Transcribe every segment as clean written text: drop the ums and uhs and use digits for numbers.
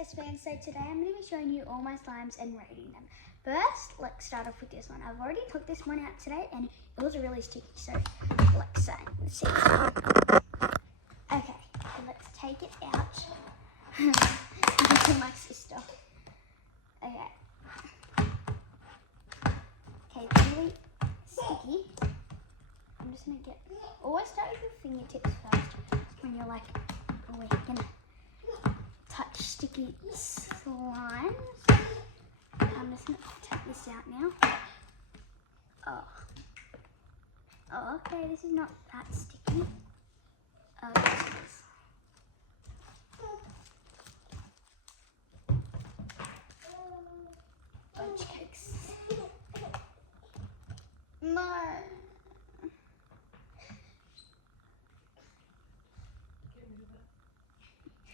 Yes, fans, so today I'm going to be showing you all my slimes and rating them. First, let's start off with this one. I've already took this one out today and it was really sticky, so let's see. Okay, so let's take it out. To my sister. Okay. Okay, it's really sticky. I'm just going to always start with your fingertips first when you're like, we're going to touch sticky slimes. I'm just going to take this out now. Oh, okay, this is not that sticky. Oh, yes, it is. Bunch cakes. No.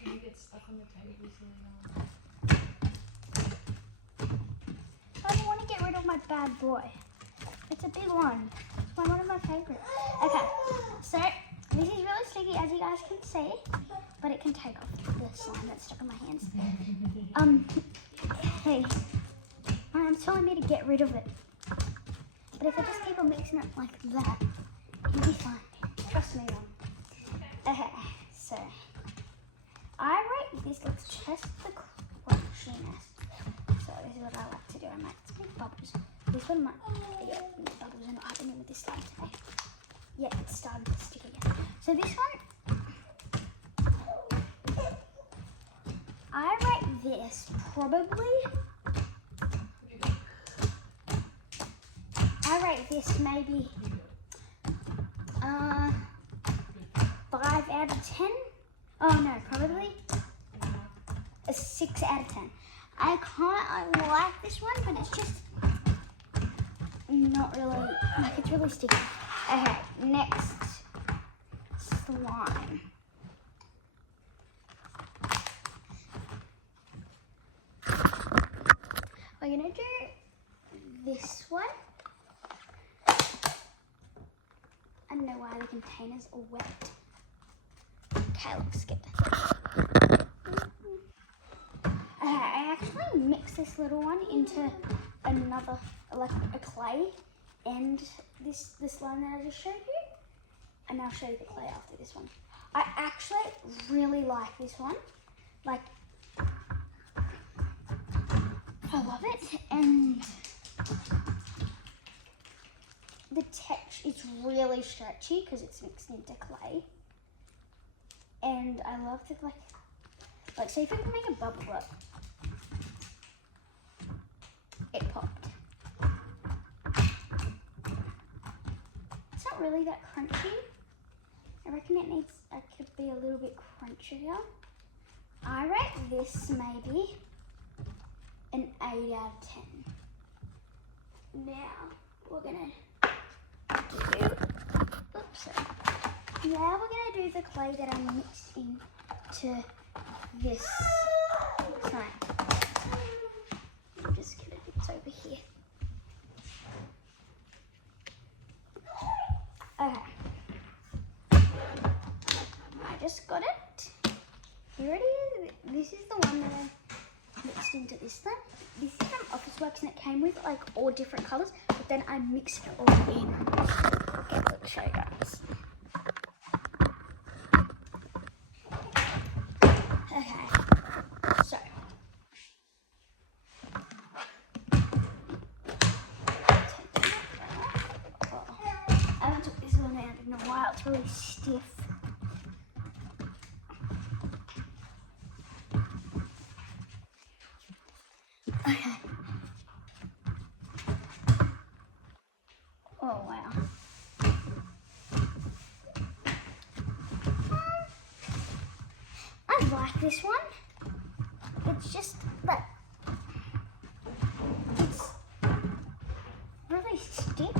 You get stuck on the table so I don't want to get rid of my bad boy. It's a big one. It's one of my favorites. Okay, so this is really sticky as you guys can see, but it can take off the slime that's stuck on my hands. Hey, it's telling me to get rid of it. But if I just keep on mixing it like that, it'll be fine. Trust me, Mom. Okay, so I rate this looks just the crunchiness. So this is what I like to do. I might make bubbles. This one might, yeah, the bubbles are not happening with this slime today. Yeah, it's starting to stick again. So this one, I rate this probably, I rate this maybe 5 out of 10. Oh no, probably a 6 out of 10. I like this one, but it's just not really, like it's really sticky. Okay, next slime. We're gonna do this one. I don't know why the containers are wet. Okay, looks good. I actually mixed this little one into another, like a clay, and this slime that I just showed you, and I'll show you the clay after this one. I actually really like this one. Like, I love it, and the texture is really stretchy because it's mixed into clay. And I love the like say if you can make a bubble up, it popped. It's not really that crunchy. I reckon it could be a little bit crunchier. I rate this maybe an 8 out of 10. Now we're gonna do, now we're gonna do the clay that I mixed into this slime. I'm just gonna, it's over here. Okay. I just got it. Here it is. This is the one that I mixed into this slime. This is from Officeworks and it came with like all different colours, but then I mixed it all in. Okay, let's show you guys. Okay, so I haven't took this one out in a while, it's really stiff. Okay. Oh wow. I like this one. It's just that it's really stiff.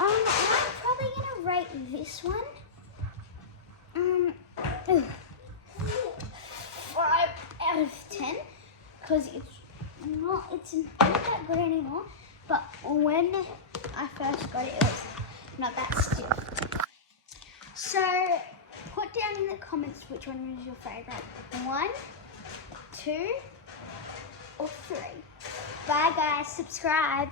I'm probably gonna rate this one 5 out of 10 because it's not that good anymore. But when I first got it, not that stiff. So put down in the comments which one was your favourite. 1, 2, or 3. Bye guys, subscribe.